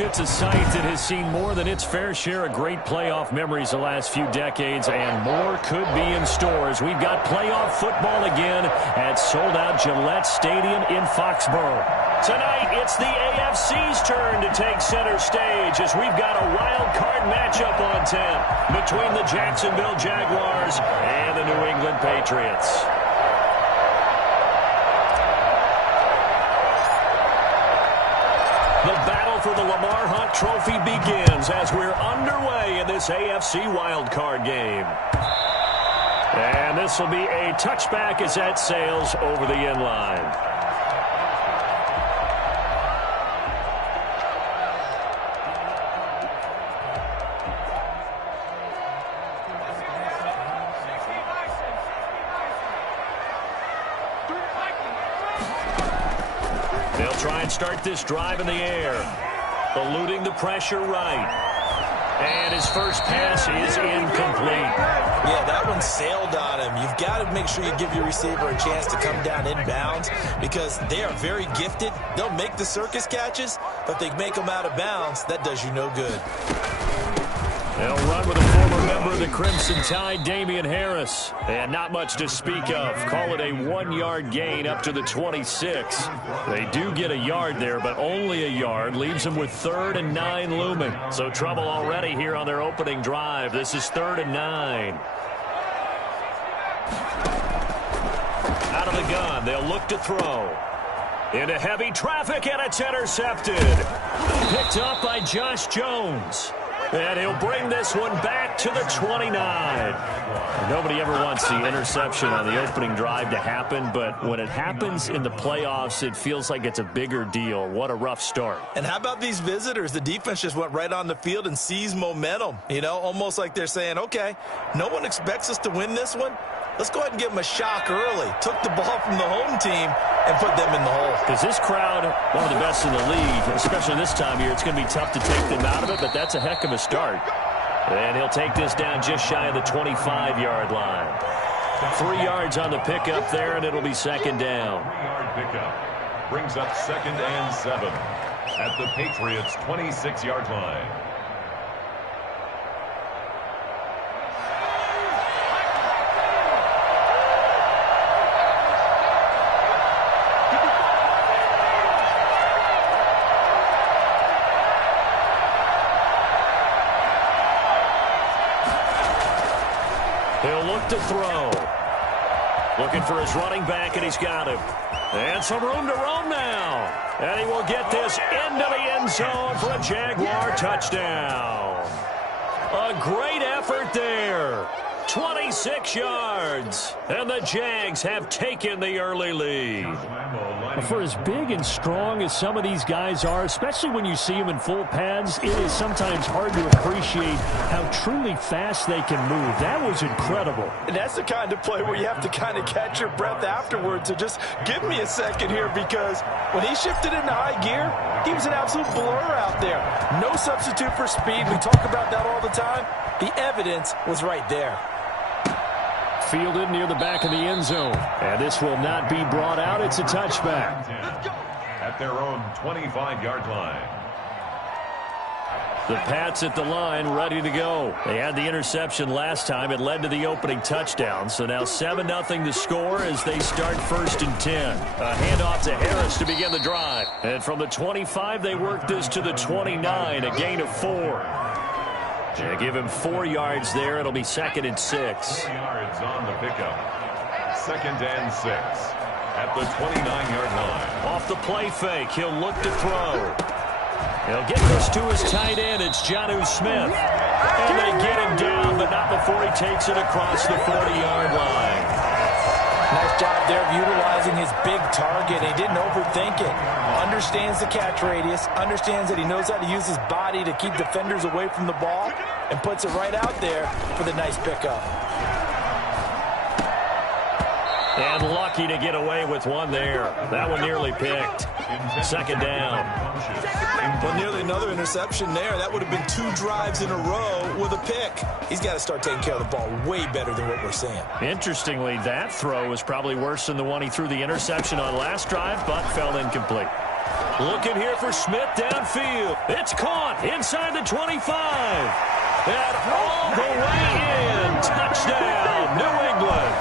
It's a site that has seen more than its fair share of great playoff memories the last few decades, and more could be in store as we've got playoff football again at sold-out Gillette Stadium in Foxborough. Tonight, it's the AFC's turn to take center stage as we've got a wild card matchup on 10 between the Jacksonville Jaguars and the New England Patriots. The battle for the Lamar Hunt Trophy begins as we're underway in this AFC wildcard game. And this will be a touchback as that sails over the end line. They'll try and start this drive in the air, eluding the pressure right. And his first pass is incomplete. Yeah, that one sailed on him. You've got to make sure you give your receiver a chance to come down inbounds because they are very gifted. They'll make the circus catches, but they make them out of bounds. That does you no good. They'll run with a former member of the Crimson Tide, Damian Harris. And not much to speak of. Call it a 1-yard gain up to the 26. They do get a yard there, but only a yard. Leaves them with 3rd and 9 looming. So trouble already here on their opening drive. This is 3rd and 9. Out of the gun, they'll look to throw. Into heavy traffic, and it's intercepted. Picked up by Josh Jones. And he'll bring this one back to the 29. Nobody ever wants the interception on the opening drive to happen, but when it happens in the playoffs, it feels like it's a bigger deal. What a rough start. And how about these visitors? The defense just went right on the field and seized momentum. You know, almost like they're saying, okay, no one expects us to win this one. Let's go ahead and give them a shock early. Took the ball from the home team and put them in the hole. Because this crowd, one of the best in the league, especially this time of year, it's going to be tough to take them out of it, but that's a heck of a start. And he'll take this down just shy of the 25-yard line. 3 yards on the pickup there, and it'll be 2nd down. 3-yard pickup brings up 2nd and 7 at the Patriots' 26-yard line. He'll look to throw. Looking for his running back, and he's got him. And some room to roam now. And he will get this into the end zone for a Jaguar touchdown. A great effort there. 26 yards. And the Jags have taken the early lead. For as big and strong as some of these guys are, especially when you see them in full pads, it is sometimes hard to appreciate how truly fast they can move. That was incredible. And that's the kind of play where you have to kind of catch your breath afterwards. So just give me a second here, because when he shifted into high gear, he was an absolute blur out there. No substitute for speed. We talk about that all the time. The evidence was right there. Fielded near the back of the end zone. And this will not be brought out. It's a touchback. At their own 25-yard line. The Pats at the line, ready to go. They had the interception last time. It led to the opening touchdown. So now 7-0 to score as they start 1st and 10. A handoff to Harris to begin the drive. And from the 25, they work this to the 29, a gain of 4. They give him 4 yards there. It'll be 2nd and 6. 4 yards on the pickup. 2nd and 6 at the 29-yard line. Off the play fake, he'll look to throw. He'll get this to his tight end. It's Jonnu Smith. And they get him down, but not before he takes it across the 40-yard line. Nice job there of utilizing his big target. He didn't overthink it. Understands the catch radius. Understands that he knows how to use his body to keep defenders away from the ball. And puts it right out there for the nice pickup. And lucky to get away with one there. That one nearly picked. 2nd down. Well, nearly another interception there. That would have been 2 drives in a row with a pick. He's got to start taking care of the ball way better than what we're seeing. Interestingly, that throw was probably worse than the one he threw the interception on last drive, but fell incomplete. Looking here for Smith downfield. It's caught inside the 25. And all the way in. Touchdown, New England.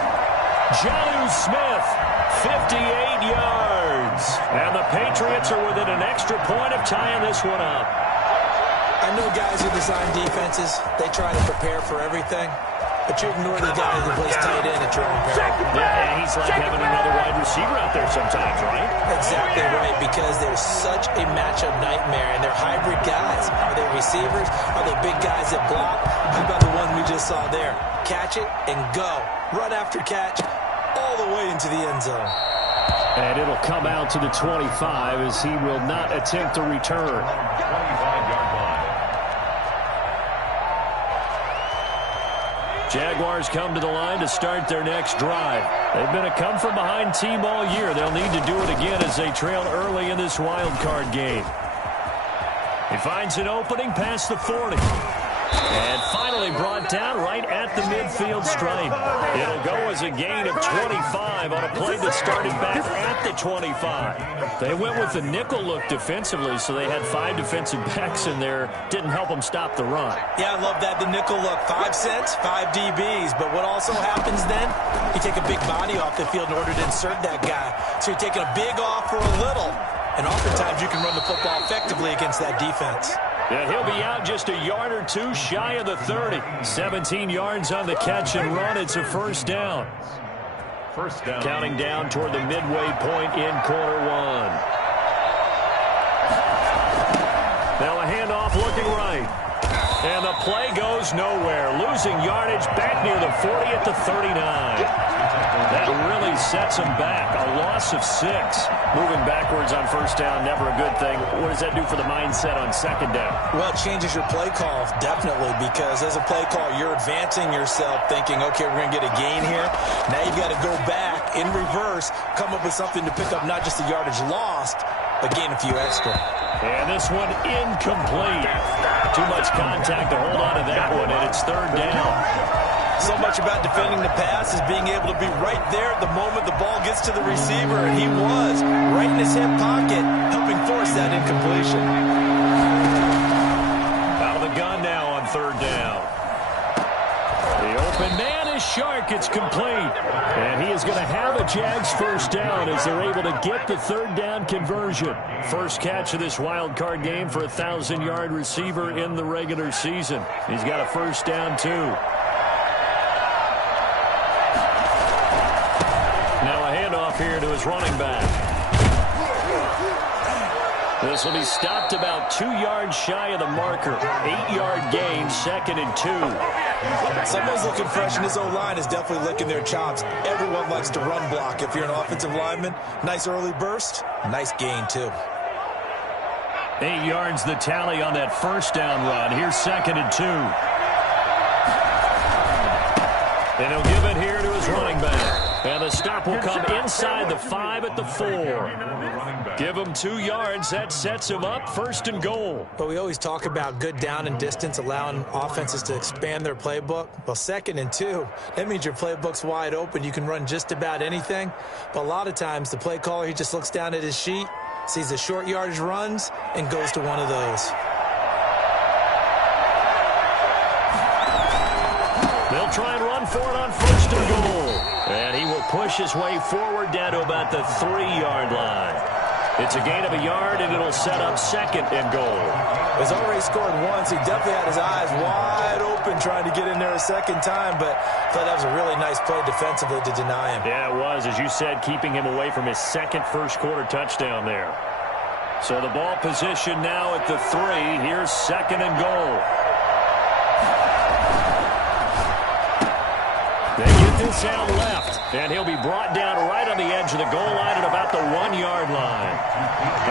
Jonnu Smith, 58 yards. And the Patriots are within an extra point of tying this one up. I know guys who design defenses, they try to prepare for everything. But you ignore the guy who plays tight end at your own peril. Yeah, and he's like having another wide receiver out there sometimes, right? Exactly right, because they're such a matchup nightmare, and they're hybrid guys. Are they receivers? Are they big guys that block? How about the one we just saw there? Catch it and go. Run after catch all the way into the end zone. And it'll come out to the 25 as he will not attempt to return. 25-yard line. Jaguars come to the line to start their next drive. They've been a come-from-behind team all year. They'll need to do it again as they trail early in this wild card game. He finds an opening past the 40. And finally brought down right at the midfield stripe. It'll go as a gain of 25 on a play that started back at the 25. They went with the nickel look defensively, so they had 5 defensive backs in there. Didn't help them stop the run. Yeah, I love that, the nickel look. 5 cents, 5 DBs. But what also happens then, you take a big body off the field in order to insert that guy. So you're taking a big off for a little. And oftentimes you can run the football effectively against that defense. Yeah, he'll be out just a yard or two shy of the 30. 17 yards on the catch and run. It's a first down. First down. Counting down toward the midway point in quarter one. Now a handoff looking right. And the play goes nowhere. Losing yardage back near the 40 at the 39. That really sets him back. A loss of 6. Moving backwards on first down, never a good thing. What does that do for the mindset on second down? Well, it changes your play call, definitely, because as a play call, you're advancing yourself thinking, okay, we're going to get a gain here. Now you've got to go back in reverse, come up with something to pick up not just the yardage lost, but gain a few extra. And this one incomplete. Too much contact to hold on to that one, and it's third down. So much about defending the pass is being able to be right there at the moment the ball gets to the receiver, and he was right in his hip pocket, helping force that incompletion. Out of the gun now on third down. The open man is Shark. It's complete. And he is going to have a Jags first down as they're able to get the third down conversion. First catch of this wild card game for a 1,000-yard receiver in the regular season. He's got a first down, too. Here to his running back. This will be stopped about 2 yards shy of the marker. 8-yard gain, 2nd and 2. Someone's looking fresh, and his O-line is definitely licking their chops. Everyone likes to run block. If you're an offensive lineman, nice early burst, nice gain, too. 8 yards the tally on that first down run. Here's 2nd and 2. And he'll give it here to his running back. And the stop will come inside the 5 at the 4. Give him 2 yards. That sets him up 1st and goal. But we always talk about good down and distance, allowing offenses to expand their playbook. Well, 2nd and 2, that means your playbook's wide open. You can run just about anything. But a lot of times, the play caller, he just looks down at his sheet, sees the short yardage runs, and goes to one of those. They'll try and run for it on 1st and goal. And he will push his way forward down to about the 3-yard line. It's a gain of a yard, and it'll set up 2nd and goal. He's already scored once. He definitely had his eyes wide open trying to get in there a second time, but I thought that was a really nice play defensively to deny him. Yeah, it was, as you said, keeping him away from his second first-quarter touchdown there. So the ball position now at the 3. Here's 2nd and goal. They get this out left, and he'll be brought down right on the edge of the goal line at about the 1-yard line.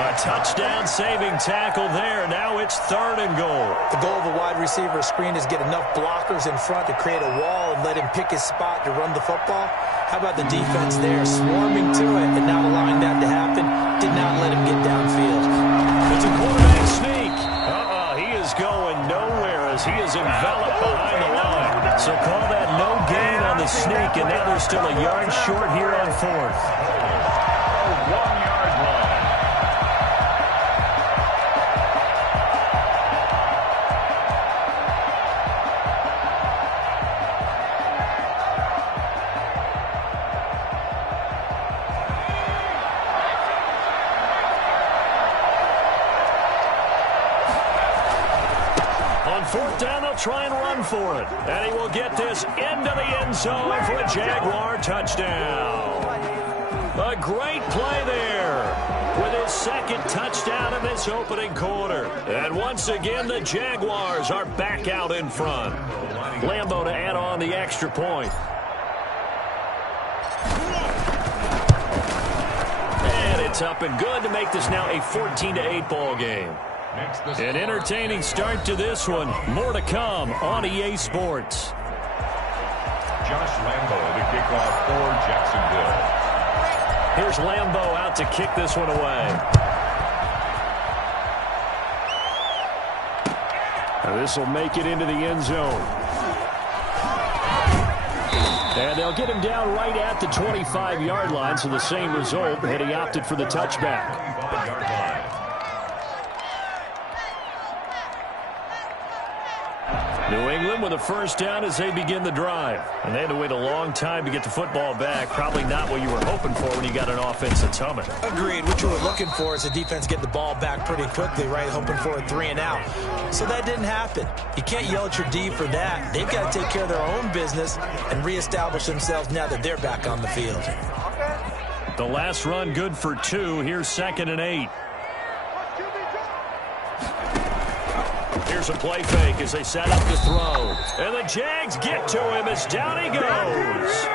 A touchdown-saving tackle there. Now it's 3rd and goal. The goal of a wide receiver screen is get enough blockers in front to create a wall and let him pick his spot to run the football. How about the defense there, swarming to it and not allowing that to happen? Did not let him get downfield. It's a quarterback sneak. He is going nowhere as he is enveloped behind the line. So call that no gain on the sneak, and now they're still a yard short here on 4th. 1-yard line. fourth down, they'll try and run for it. And he will get this into the end zone for a Jaguar touchdown. A great play there with his second touchdown in this opening quarter. And once again, the Jaguars are back out in front. Lambo to add on the extra point. And it's up and good to make this now a 14-8 ball game. An entertaining start to this one. More to come on EA Sports. Josh Lambo, the kickoff for Jacksonville. Here's Lambo out to kick this one away. This will make it into the end zone. And they'll get him down right at the 25-yard line, so the same result, and he opted for the touchback. New England with a first down as they begin the drive. And they had to wait a long time to get the football back. Probably not what you were hoping for when you got an offense that's humming. Agreed. What you were looking for is the defense get the ball back pretty quickly, right? Hoping for a 3-and-out. So that didn't happen. You can't yell at your D for that. They've got to take care of their own business and reestablish themselves now that they're back on the field. The last run good for 2. Here's 2nd and 8. Here's a play fake as they set up to throw. And the Jags get to him as down he goes.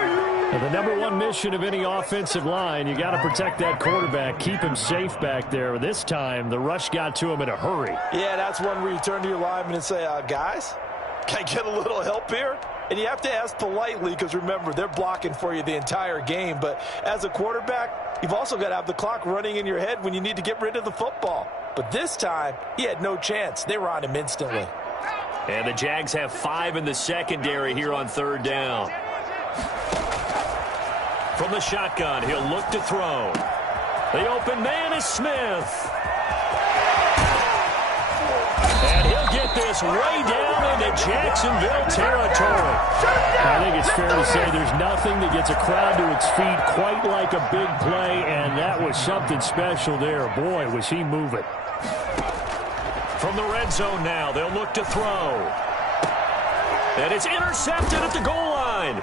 And the number one mission of any offensive line, you got to protect that quarterback, keep him safe back there. This time, the rush got to him in a hurry. Yeah, that's one where you turn to your lineman and say, guys, can I get a little help here? And you have to ask politely because, remember, they're blocking for you the entire game. But as a quarterback, you've also got to have the clock running in your head when you need to get rid of the football. But this time, he had no chance. They were on him instantly. And the Jags have 5 in the secondary here on 3rd down. From the shotgun, he'll look to throw. The open man is Smith. And he'll get this way down into Jacksonville territory. I think it's fair to say there's nothing that gets a crowd to its feet quite like a big play, and that was something special there. Boy, was he moving. From the red zone now, they'll look to throw. And it's intercepted at the goal line.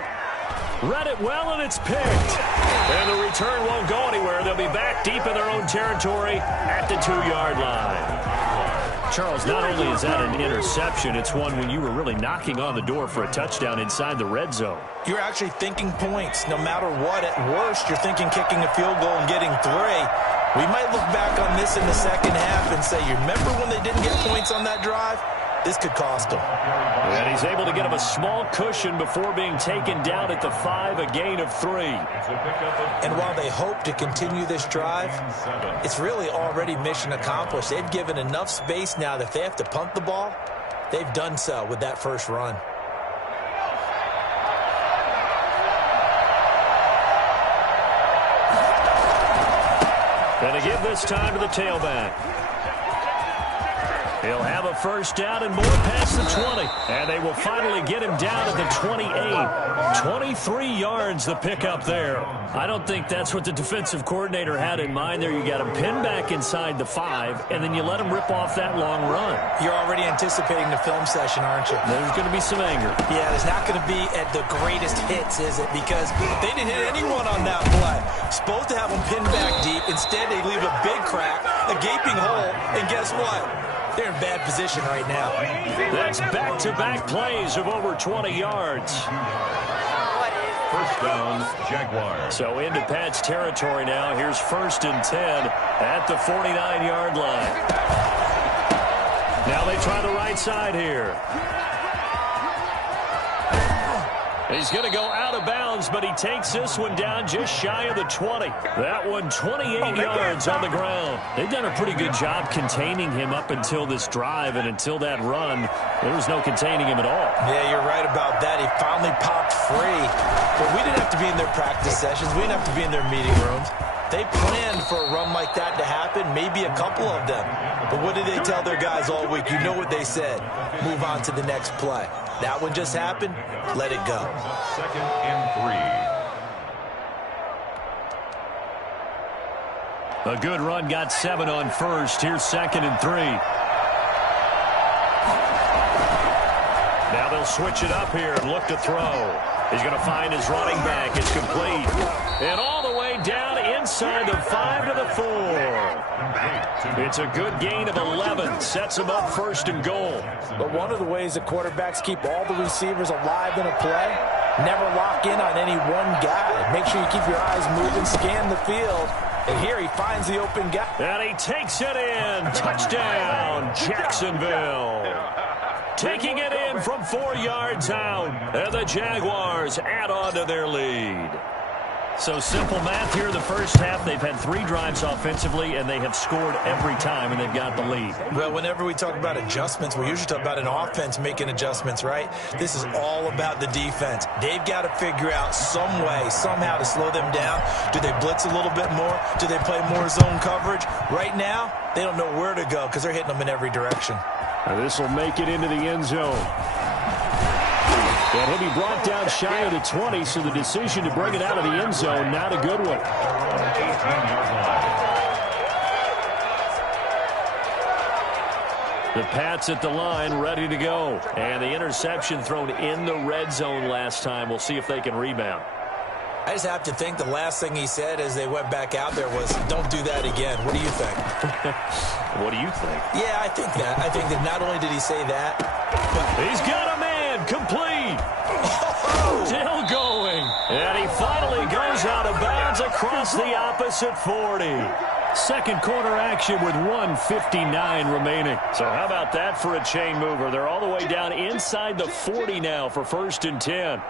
Read it well, and it's picked. And the return won't go anywhere. They'll be back deep in their own territory at the 2-yard line. Charles, not only is that an interception, it's one when you were really knocking on the door for a touchdown inside the red zone. You're actually thinking points. No matter what, at worst, you're thinking kicking a field goal and getting 3. We might look back on this in the second half and say, you remember when they didn't get points on that drive? This could cost them. And he's able to get him a small cushion before being taken down at the 5, a gain of 3. And while they hope to continue this drive, it's really already mission accomplished. They've given enough space now that if they have to punt the ball, they've done so with that first run. And to give this time to the tailback. He'll have a first down and more past the 20. And they will finally get him down at the 28. 23 yards the pickup there. I don't think that's what the defensive coordinator had in mind there. You got him pinned back inside the 5, and then you let him rip off that long run. You're already anticipating the film session, aren't you? There's going to be some anger. Yeah, there's not going to be at the greatest hits, is it? Because they didn't hit anyone on that play. Supposed to have them pinned back deep. Instead, they leave a big crack, a gaping hole, and guess what? They're in bad position right now. That's back-to-back plays of over 20 yards. First down, Jaguars. So into Pat's territory now. Here's 1st and 10 at the 49-yard line. Now they try the right side here. He's going to go out of bounds, but he takes this one down just shy of the 20. That one 28 yards on the ground. They've done a pretty good job containing him up until this drive, and until that run, there was no containing him at all. Yeah, you're right about that. He finally popped free. But we didn't have to be in their practice sessions. We didn't have to be in their meeting rooms. They planned for a run like that to happen, maybe a couple of them. But what did they tell their guys all week? You know what they said. Move on to the next play. That one just happened. Let it go. 2nd and 3. A good run, got 7 on 1st. Here's 2nd and 3. He'll switch it up here and look to throw. He's going to find his running back. It's complete. And all the way down inside the 5 to the 4. It's a good gain of 11. Sets him up first and goal. But one of the ways the quarterbacks keep all the receivers alive in a play, never lock in on any one guy. Make sure you keep your eyes moving, scan the field. And here he finds the open guy. And he takes it in. Touchdown, Jacksonville. Taking it in from 4 yards out. And the Jaguars add on to their lead. So simple math here in the first half. They've had 3 drives offensively, and they have scored every time, and they've got the lead. Well, whenever we talk about adjustments, we usually talk about an offense making adjustments, right? This is all about the defense. They've got to figure out some way, somehow to slow them down. Do they blitz a little bit more? Do they play more zone coverage? Right now, they don't know where to go because they're hitting them in every direction. And this will make it into the end zone. And he'll be brought down shy of the 20, so the decision to bring it out of the end zone, not a good one. The Pats at the line, ready to go. And the interception thrown in the red zone last time. We'll see if they can rebound. I just have to think the last thing he said as they went back out there was, don't do that again. What do you think? What do you think? Yeah, I think that. I think that not only did he say that, but he's got a man complete. Still going. And he finally goes out of bounds across the opposite 40. Second quarter action with 1:59 remaining. So how about that for a chain mover? They're all the way down inside the 40 now for 1st and 10.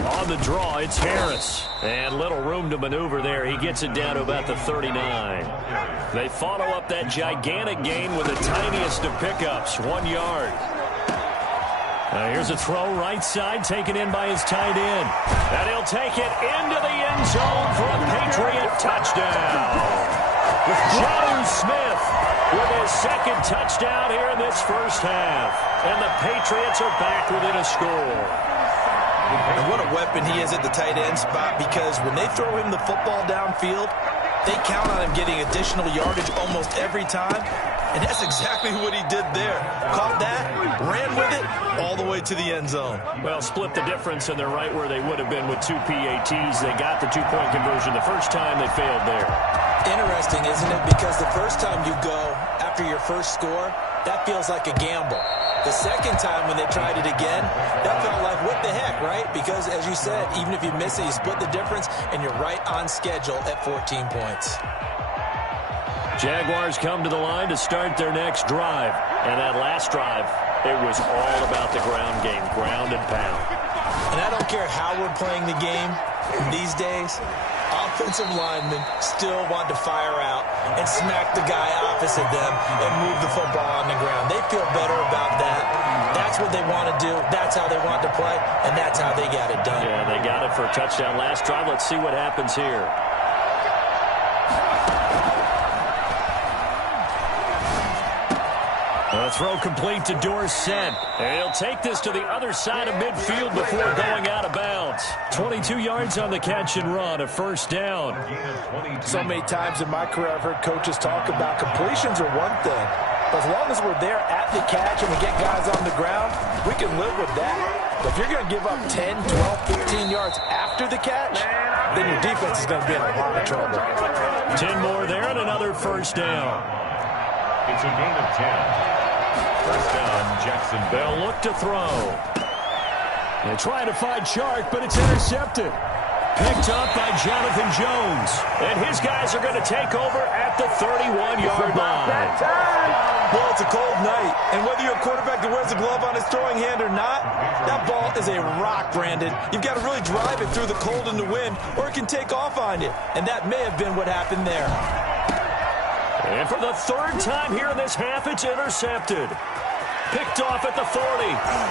On the draw, it's Harris. And little room to maneuver there. He gets it down to about the 39. They follow up that gigantic gain with the tiniest of pickups, 1 yard. Here's a throw right side, taken in by his tight end. And he'll take it into the end zone for a Patriot touchdown. Jonnu Smith with his second touchdown here in this first half. And the Patriots are back within a score. And what a weapon he is at the tight end spot, because when they throw him the football downfield, they count on him getting additional yardage almost every time. And that's exactly what he did there. Caught that, ran with it, all the way to the end zone. Well, split the difference, and they're right where they would have been with 2 PATs. They got the 2-point conversion the first time. They failed there. Interesting, isn't it? Because the first time you go after your first score, that feels like a gamble. The second time when they tried it again, that felt like, what the heck, right? Because, as you said, even if you miss it, you split the difference, and you're right on schedule at 14 points. Jaguars come to the line to start their next drive. And that last drive, it was all about the ground game, ground and pound. And I don't care how we're playing the game these days, offensive linemen still want to fire out and smack the guy opposite them and move the football on the ground. They feel better about that. That's what they want to do. That's how they want to play, and that's how they got it done. Yeah, they got it for a touchdown last drive. Let's see what happens here. A throw complete to Dorsett. And he'll take this to the other side of midfield before going out of bounds. 22 yards on the catch and run, a first down. So many times in my career I've heard coaches talk about completions are one thing. But as long as we're there at the catch and we get guys on the ground, we can live with that. But if you're going to give up 10, 12, 15 yards after the catch, then your defense is going to be in a lot of trouble. 10 more there and another first down. It's a gain of 10. First down, Jacksonville. They'll look to throw. They try to find Chark, but it's intercepted. Picked up by Jonathan Jones. And his guys are going to take over at the 31-yard line. Well, it's a cold night, and whether you're a quarterback that wears a glove on his throwing hand or not, that ball is a rock, Brandon. You've got to really drive it through the cold and the wind, or it can take off on you. And that may have been what happened there. And for the third time here in this half, it's intercepted. Picked off at the 40.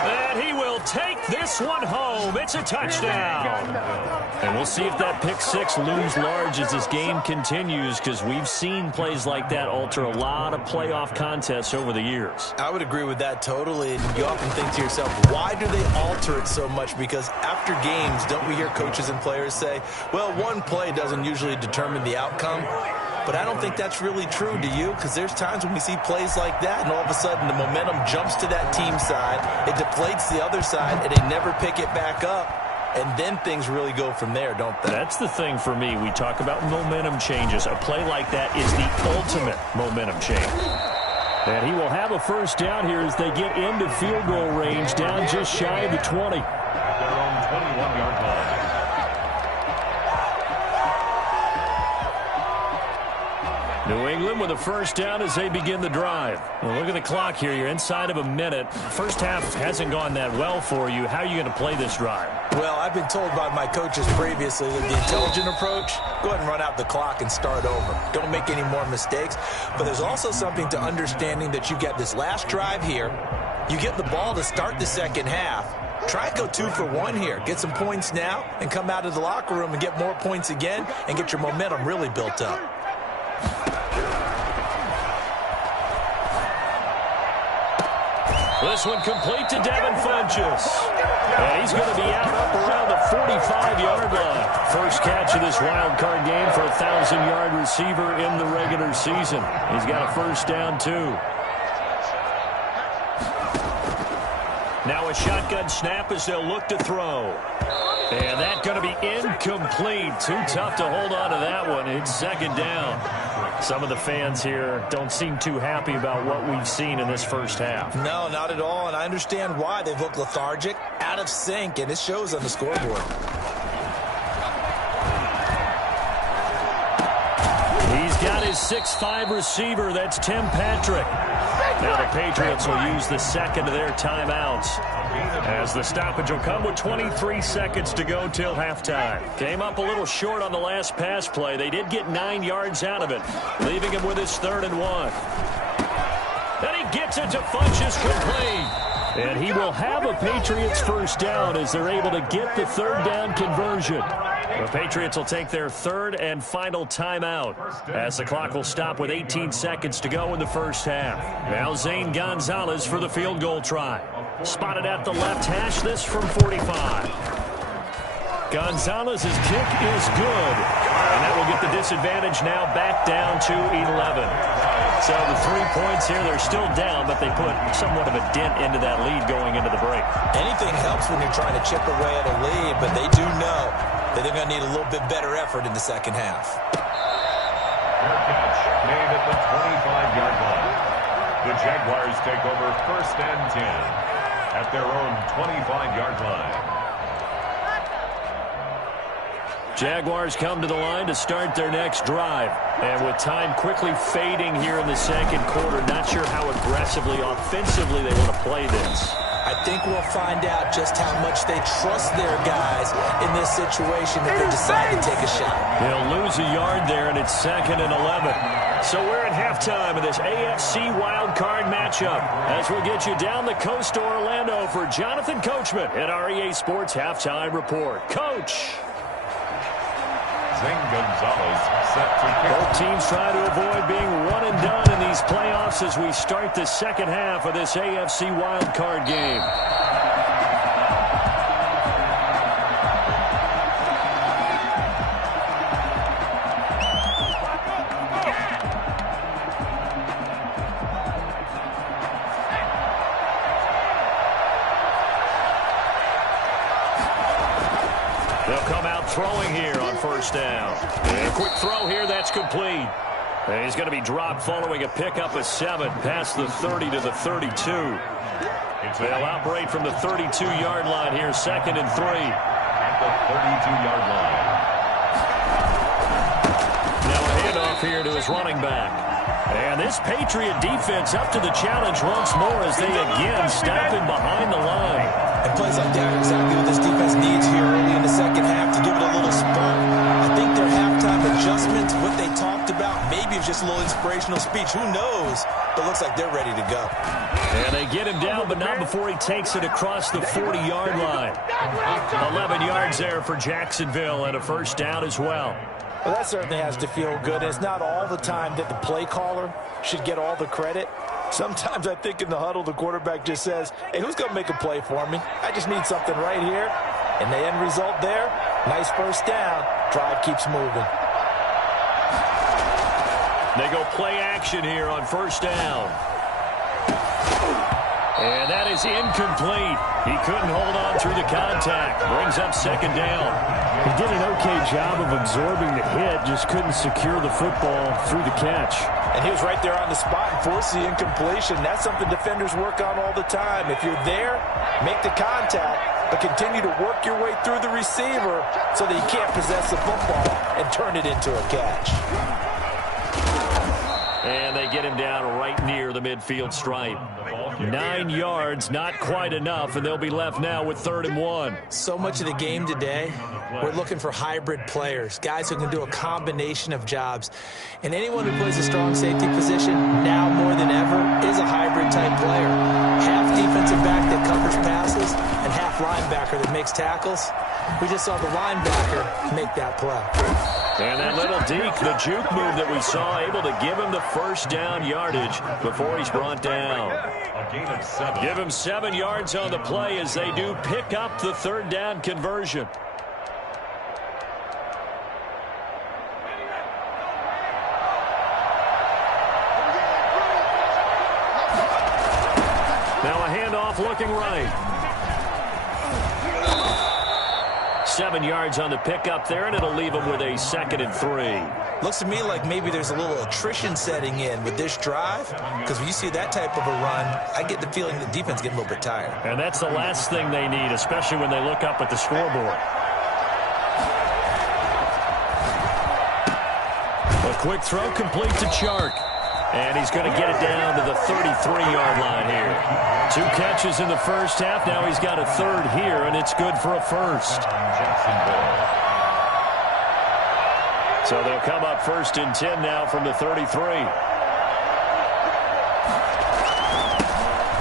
And he will take this one home. It's a touchdown. And we'll see if that pick six looms large as this game continues, because we've seen plays like that alter a lot of playoff contests over the years. I would agree with that totally. And you often think to yourself, why do they alter it so much? Because after games, don't we hear coaches and players say, well, one play doesn't usually determine the outcome. but I don't think that's really true, do you? Because there's times when we see plays like that, and all of a sudden the momentum jumps to that team side, it deflates the other side, and they never pick it back up, and then things really go from there, don't they? That's the thing for me. We talk about momentum changes. A play like that is the ultimate momentum change. And he will have a first down here as they get into field goal range, down just shy of the 20. Their own 21-yard line. New England with a first down as they begin the drive. Well, look at the clock here. You're inside of a minute. First half hasn't gone that well for you. How are you going to play this drive? Well, I've been told by my coaches previously that the intelligent approach, go ahead and run out the clock and start over. Don't make any more mistakes. But there's also something to understanding that you get this last drive here. You get the ball to start the second half. Try and go 2 for 1 here. Get some points now and come out of the locker room and get more points again and get your momentum really built up. This one complete to Devin Funchess. And he's going to be out up around the 45-yard line. First catch of this wild card game for a 1,000-yard receiver in the regular season. He's got a first down, too. Now a shotgun snap as they'll look to throw. And that's going to be incomplete. Too tough to hold on to that one. It's second down. Some of the fans here don't seem too happy about what we've seen in this first half. No, not at all, and I understand why. They've looked lethargic, out of sync, and it shows on the scoreboard. He's got his 6'5" receiver. That's Tim Patrick. Now the Patriots will use the second of their timeouts, as the stoppage will come with 23 seconds to go till halftime. Came up a little short on the last pass play. They did get 9 yards out of it, leaving him with his 3rd and 1. Then he gets it to Funchess complete. And he will have a Patriots first down as they're able to get the 3rd down conversion. The Patriots will take their 3rd and final timeout as the clock will stop with 18 seconds to go in the first half. Now Zane Gonzalez for the field goal try. Spotted at the left hash, this from 45. Gonzalez's kick is good. And that will get the disadvantage now back down to 11. So the 3 points here, they're still down, but they put somewhat of a dent into that lead going into the break. Anything helps when you're trying to chip away at a lead, but they do know that they're going to need a little bit better effort in the second half. Fair catch made at the 25-yard line. The Jaguars take over 1st and 10 at their own 25-yard line. Jaguars come to the line to start their next drive. And with time quickly fading here in the second quarter, not sure how aggressively, offensively they want to play this. I think we'll find out just how much they trust their guys in this situation if they decide to take a shot. They'll lose a yard there, and it's 2nd and 11. So we're at halftime of this AFC wildcard matchup as we'll get you down the coast to Orlando for Jonathan Coachman at our EA Sports Halftime Report. Coach! Zane Gonzalez set to kick. Both teams try to avoid being one and done in these playoffs as we start the second half of this AFC wildcard game. They'll come out throwing here on first down. And a quick throw here, that's complete. And he's going to be dropped following a pickup of 7 past the 30 to the 32. They'll operate from the 32-yard line here, 2nd and 3. At the 32-yard line. Now a handoff here to his running back. And this Patriot defense up to the challenge once more as they again stop him behind the line. And plays like that are exactly what this defense needs here early in the second half to give it a little spark. I think their halftime adjustments, what they talked about, maybe it's just a little inspirational speech. Who knows? But it looks like they're ready to go. And they get him down, but not before he takes it across the 40-yard line. 11 yards there for Jacksonville and a first down as well. Well, that certainly has to feel good. It's not all the time that the play caller should get all the credit. Sometimes I think in the huddle, the quarterback just says, hey, who's going to make a play for me? I just need something right here. And the end result there, nice first down. Drive keeps moving. They go play action here on first down. And that is incomplete. He couldn't hold on through the contact. Brings up second down. He did an okay job of absorbing the hit, just couldn't secure the football through the catch. And he was right there on the spot and forced the incompletion. That's something defenders work on all the time. If you're there, make the contact, but continue to work your way through the receiver so that you can't possess the football and turn it into a catch. And they get him down right near the midfield stripe. 9 yards, not quite enough, and they'll be left now with 3rd and 1. So much of the game today, we're looking for hybrid players, guys who can do a combination of jobs. And anyone who plays a strong safety position, now more than ever, is a hybrid-type player. Half defensive back that covers passes and half linebacker that makes tackles. We just saw the linebacker make that play. And that little deke, the juke move that we saw, able to give him the first down yardage before he's brought down. A gain of 7. Give him 7 yards on the play as they do pick up the 3rd down conversion. Now a handoff looking right. 7 yards on the pickup there, and it'll leave him with a 2nd and 3. Looks to me like maybe there's a little attrition setting in with this drive, because when you see that type of a run, I get the feeling the defense getting a little bit tired. And that's the last thing they need, especially when they look up at the scoreboard. A quick throw complete to Chark. And he's going to get it down to the 33-yard line here. 2 catches in the first half. Now he's got a 3rd here, and it's good for a 1st. So they'll come up 1st and 10 now from the 33.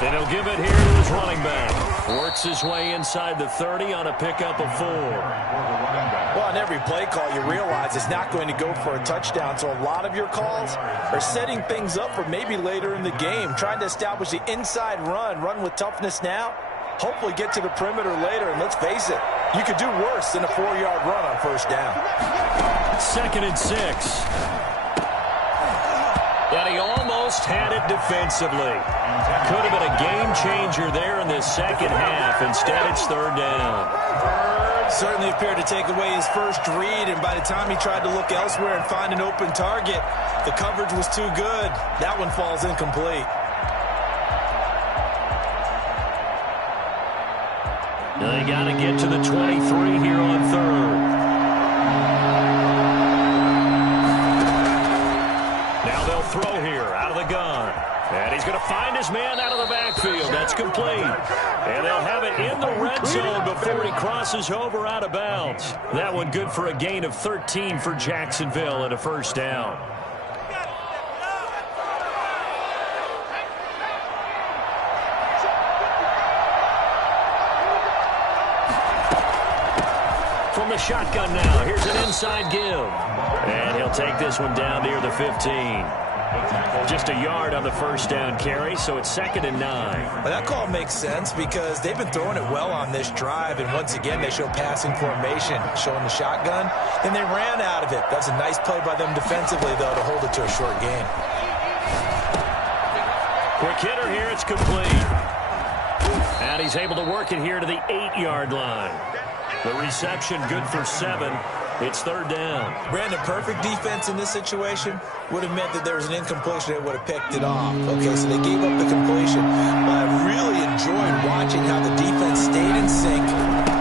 And he'll give it here to his running back. Works his way inside the 30 on a pickup of 4. Well, on every play call, you realize it's not going to go for a touchdown. So a lot of your calls are setting things up for maybe later in the game, trying to establish the inside run with toughness now, hopefully get to the perimeter later. And let's face it, you could do worse than a 4-yard run on first down. 2nd and 6. And he almost had it defensively. Could have been a game changer there in this second half. Instead, it's 3rd down. Certainly appeared to take away his first read, and by the time he tried to look elsewhere and find an open target, the coverage was too good. That one falls incomplete. They got to get to the 23 here on 3rd. Now they'll throw here out of the gun. And he's going to find his man out of the backfield. That's complete. And they'll have it in the red zone before he crosses over out of bounds. That one good for a gain of 13 for Jacksonville and a 1st down. From the shotgun now, here's an inside give. And he'll take this one down near the 15. Just a yard on the first down carry, so it's 2nd and 9. Well, that call makes sense because they've been throwing it well on this drive, and once again they show passing formation, showing the shotgun. Then they ran out of it. That's a nice play by them defensively, though, to hold it to a short gain. Quick hitter here, it's complete. And he's able to work it here to the 8-yard line. The reception good for 7. It's 3rd down. Brandon, perfect defense in this situation would have meant that there was an incompletion that would have picked it off. Okay, so they gave up the completion. But I really enjoyed watching how the defense stayed in sync,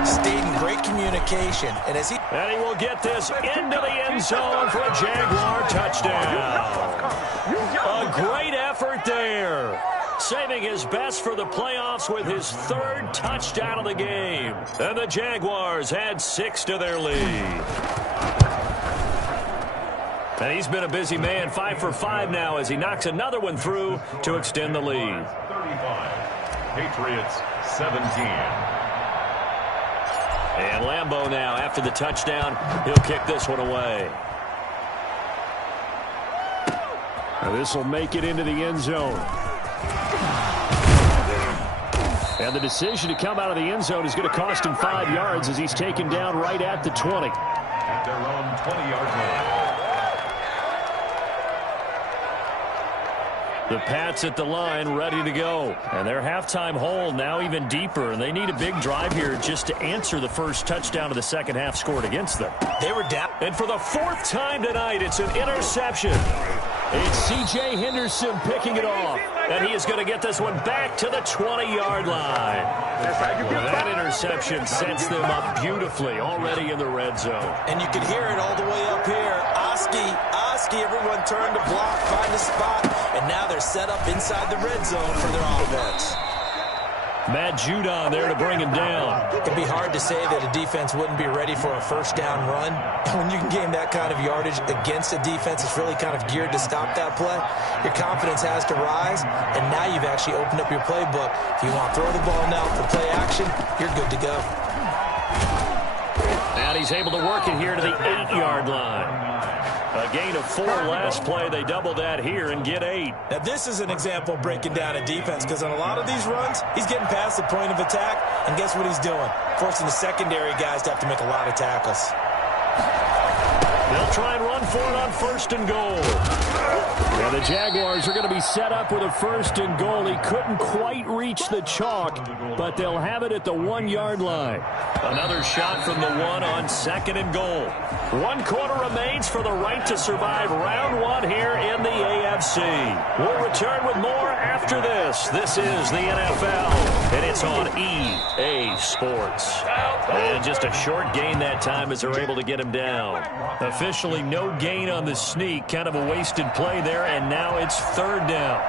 stayed in great communication. And he will get this into the end zone for a Jaguar touchdown. A great effort there. Saving his best for the playoffs with his 3rd touchdown of the game. And the Jaguars add 6 to their lead. And he's been a busy man, 5 for 5 now as he knocks another one through to extend the lead. 35. Patriots 17. And Lambeau now, after the touchdown, he'll kick this one away. Now this will make it into the end zone. And the decision to come out of the end zone is going to cost him 5 yards as he's taken down right at the 20. At their own 20-yard line. The Pats at the line, ready to go. And their halftime hole now even deeper, and they need a big drive here just to answer the first touchdown of the second half scored against them. They were down. And for the fourth time tonight, it's an interception. It's C.J. Henderson picking it off, and he is going to get this one back to the 20-yard line. Well, that interception sets them up beautifully already in the red zone. And you can hear it all the way up here. Oski, everyone turned to block, find a spot, and now they're set up inside the red zone for their offense. Matt Judon there to bring him down. It'd be hard to say that a defense wouldn't be ready for a first down run. When you can gain that kind of yardage against a defense that's really kind of geared to stop that play, your confidence has to rise, and now you've actually opened up your playbook. If you want to throw the ball now for play action, you're good to go. And he's able to work it here to the 8-yard line. A gain of 4 last play. They double that here and get 8. Now, this is an example of breaking down a defense, because on a lot of these runs, he's getting past the point of attack, and guess what he's doing? Forcing the secondary guys to have to make a lot of tackles. They'll try and run for it on first and goal. And the Jaguars are going to be set up with a first and goal. He couldn't quite reach the chalk, but they'll have it at the 1-yard line. Another shot from the 1 on second and goal. 1 quarter remains for the right to survive round 1 here in the AFC. We'll return with more after this. This is the NFL, and it's on EA Sports. And just a short gain that time as they're able to get him down. Officially no gain on the sneak. Kind of a wasted play there, and now it's third down.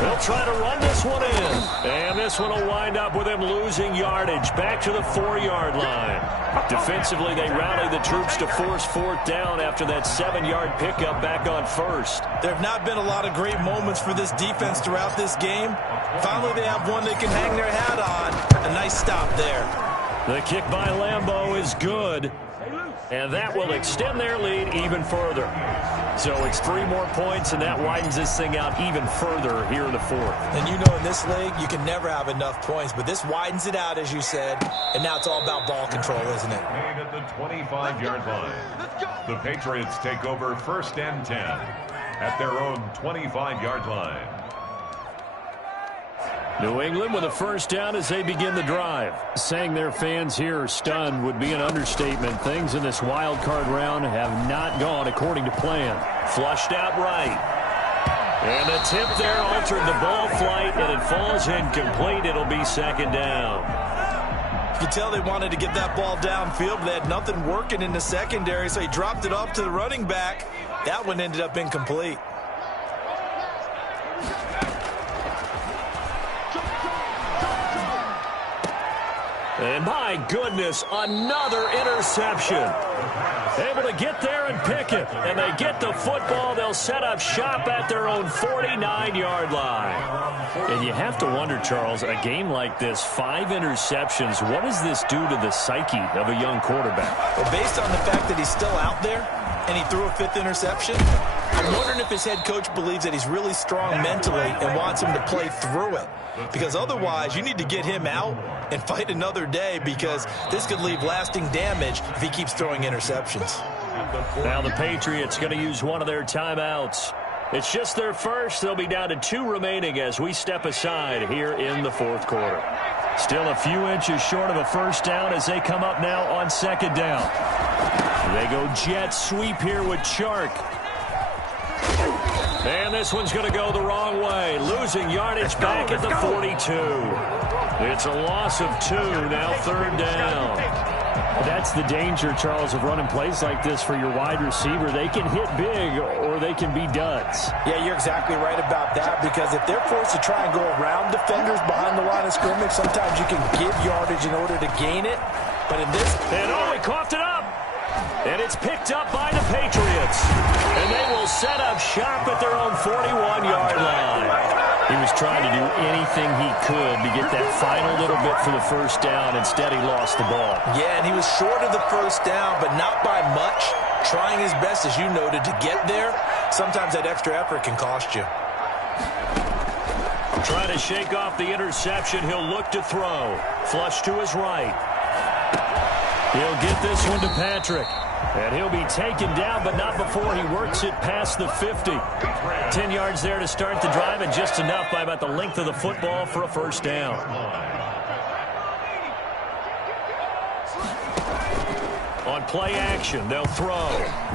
They'll try to run this one in. And this one will wind up with him losing yardage. Back to the 4-yard line. Defensively, they rally the troops to force fourth down after that 7-yard pickup back on first. There have not been a lot of great moments for this defense throughout this game. Finally, they have one they can hang their hat on. A nice stop there. The kick by Lambeau is good. And that will extend their lead even further. So it's 3 more points, and that widens this thing out even further here in the fourth. And you know in this league, you can never have enough points, but this widens it out, as you said, and now it's all about ball control, isn't it? Made at the 25-yard line. The Patriots take over first and 10 at their own 25-yard line. New England with a first down as they begin the drive. Saying their fans here are stunned would be an understatement. Things in this wild card round have not gone according to plan. Flushed out right. And the tip there altered the ball flight, and it falls incomplete. It'll be second down. You can tell they wanted to get that ball downfield, but they had nothing working in the secondary, so he dropped it off to the running back. That one ended up incomplete. And my goodness, another interception. Able to get there and pick it. And they get the football. They'll set up shop at their own 49-yard line. And you have to wonder, Charles, a game like this, 5 interceptions, what does this do to the psyche of a young quarterback? Well, based on the fact that he's still out there and he threw a 5th interception, I'm wondering if his head coach believes that he's really strong mentally and wants him to play through it. Because otherwise, you need to get him out and fight another day, because this could leave lasting damage if he keeps throwing interceptions. Now the Patriots going to use one of their timeouts. It's just their first. They'll be down to 2 remaining as we step aside here in the fourth quarter. Still a few inches short of a first down as they come up now on second down. They go jet sweep here with Chark. And this one's going to go the wrong way. Losing yardage back at the 42. It's a loss of 2, now third down. That's the danger, Charles, of running plays like this for your wide receiver. They can hit big or they can be duds. Yeah, you're exactly right about that, because if they're forced to try and go around defenders behind the line of scrimmage, sometimes you can give yardage in order to gain it. But in this... And he coughed it up. And it's picked up by the Patriots. And they will set up shop at their own 41-yard line. He was trying to do anything he could to get that final little bit for the first down. Instead, he lost the ball. Yeah, and he was short of the first down, but not by much. Trying his best, as you noted, to get there. Sometimes that extra effort can cost you. Trying to shake off the interception. He'll look to throw. Flush to his right. He'll get this one to Patrick. And he'll be taken down, but not before he works it past the 50. 10 yards there to start the drive, and just enough by about the length of the football for a first down. On play action, they'll throw.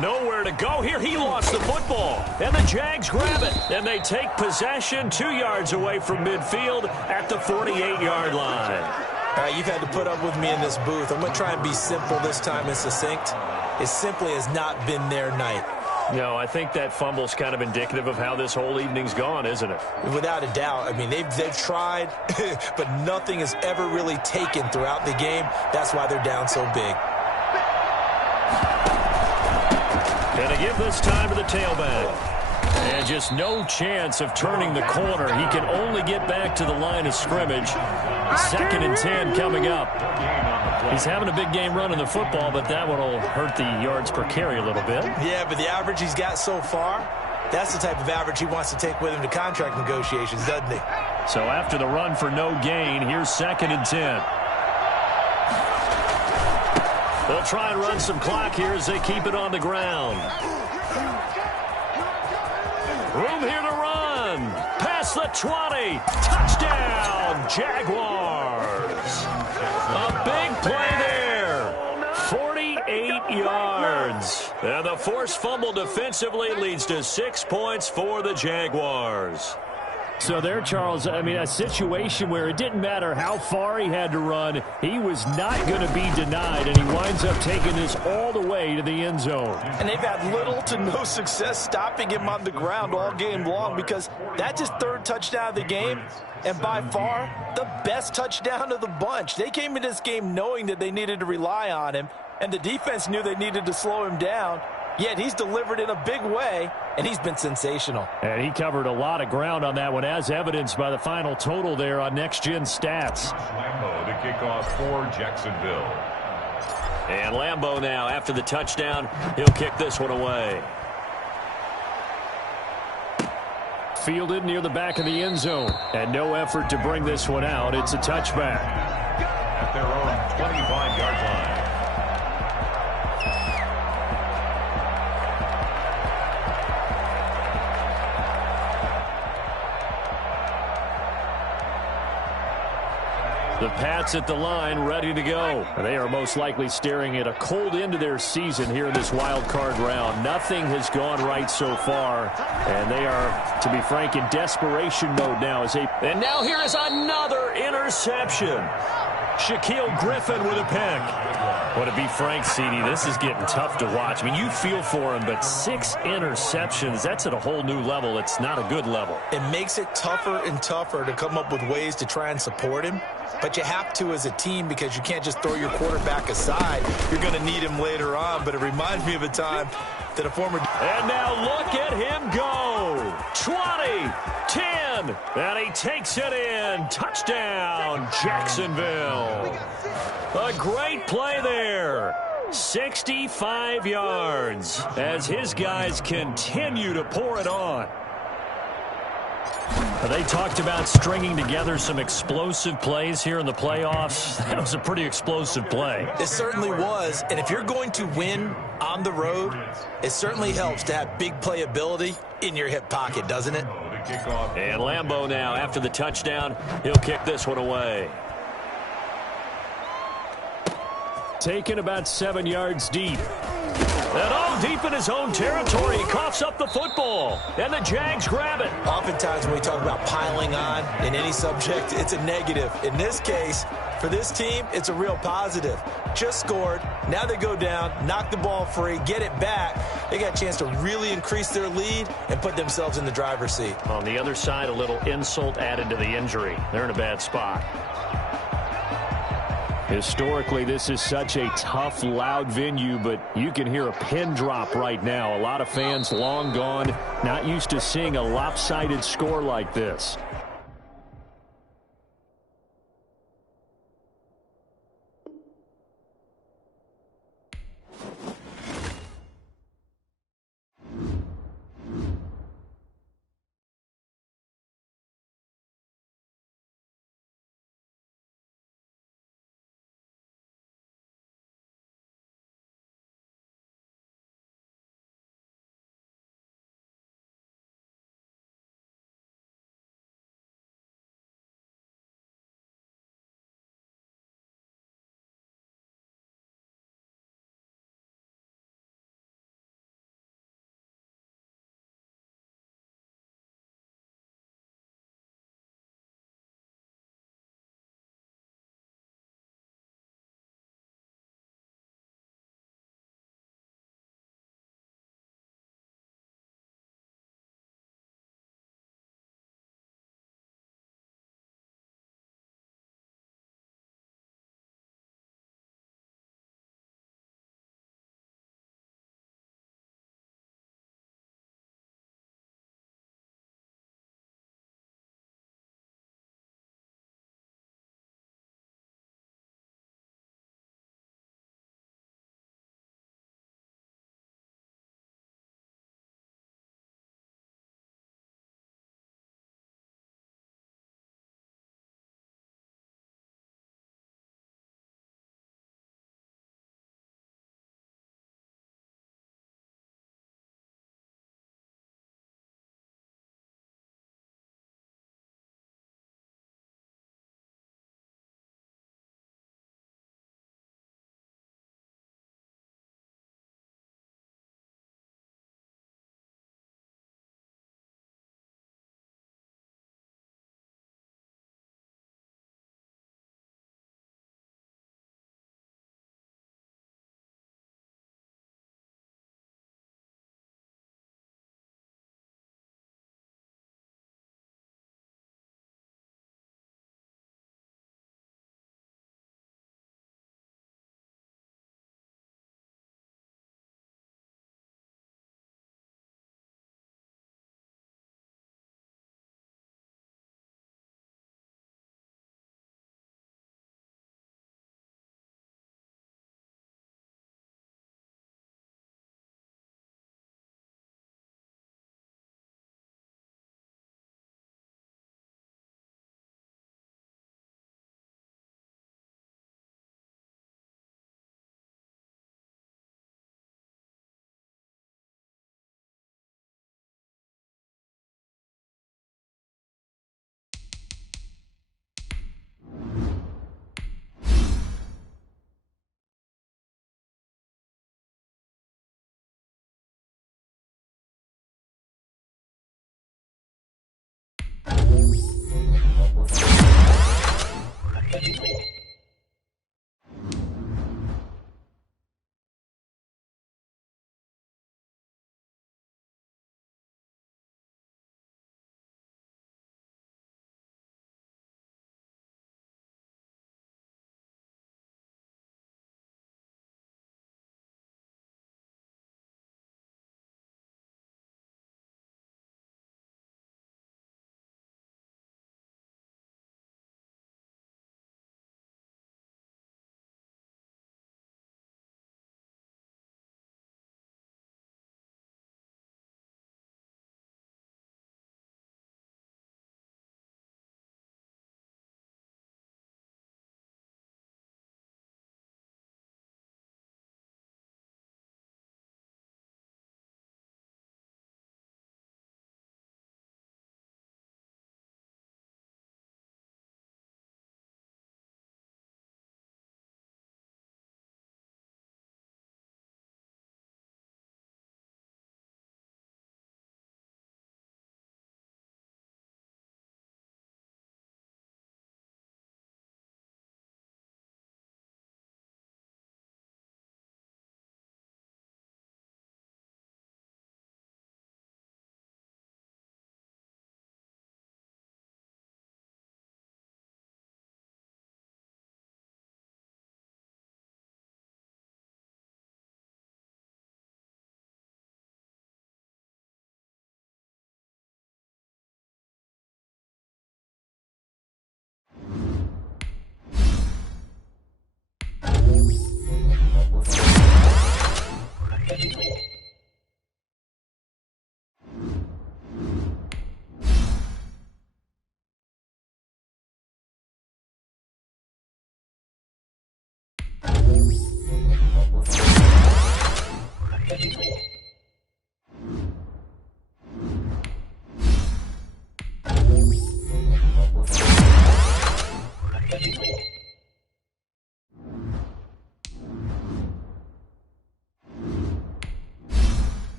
Nowhere to go here. He lost the football. And the Jags grab it. And they take possession 2 yards away from midfield at the 48-yard line. All right, you've had to put up with me in this booth. I'm going to try and be simple this time and succinct. It simply has not been their night. No, I think that fumble's kind of indicative of how this whole evening's gone, isn't it? Without a doubt. I mean, they've tried, but nothing has ever really taken throughout the game. That's why they're down so big. Going to give this time to the tailback. And just no chance of turning the corner. He can only get back to the line of scrimmage. 2nd and 10 coming up. He's having a big game running the football, but that one will hurt the yards per carry a little bit. Yeah, but the average he's got so far, that's the type of average he wants to take with him to contract negotiations, doesn't he? So after the run for no gain, here's 2nd and 10. They'll try and run some clock here as they keep it on the ground. Room here to run. Past the 20. Touchdown, Jaguars. A big play there. 48 yards. And the forced fumble defensively leads to 6 points for the Jaguars. So there, Charles, I mean, a situation where it didn't matter how far he had to run, he was not going to be denied, and he winds up taking this all the way to the end zone. And they've had little to no success stopping him on the ground all game long, because that's his 3rd touchdown of the game, and by far the best touchdown of the bunch. They came in this game knowing that they needed to rely on him, and the defense knew they needed to slow him down. Yet he's delivered in a big way, and he's been sensational. And he covered a lot of ground on that one, as evidenced by the final total there on Next Gen Stats. Lambeau to kick off for Jacksonville. And Lambeau now, after the touchdown, he'll kick this one away. Fielded near the back of the end zone, and no effort to bring this one out. It's a touchback. At their own 25-yard line. The Pats at the line, ready to go. They are most likely staring at a cold end to their season here in this wild card round. Nothing has gone right so far, and they are, to be frank, in desperation mode now. And now here is another interception. Shaquille Griffin with a pick. Well, to be frank, CD, this is getting tough to watch. I mean, you feel for him, but 6 interceptions, that's at a whole new level. It's not a good level. It makes it tougher and tougher to come up with ways to try and support him. But you have to as a team, because you can't just throw your quarterback aside. You're going to need him later on. But it reminds me of a time that a former... And now look at him go. 20, 10, and he takes it in. Touchdown, Jacksonville. A great play there. 65 yards as his guys continue to pour it on. They talked about stringing together some explosive plays here in the playoffs. That was a pretty explosive play. It certainly was. And if you're going to win on the road, it certainly helps to have big playability in your hip pocket, doesn't it? And Lambeau now, after the touchdown, he'll kick this one away. Taken about 7 yards deep. And all deep in his own territory, he coughs up the football. And the Jags grab it. Oftentimes when we talk about piling on in any subject, it's a negative. In this case, for this team, it's a real positive. Just scored. Now they go down, knock the ball free, get it back. They got a chance to really increase their lead and put themselves in the driver's seat. On the other side, a little insult added to the injury. They're in a bad spot. Historically, this is such a tough, loud venue, but you can hear a pin drop right now. A lot of fans long gone, not used to seeing a lopsided score like this.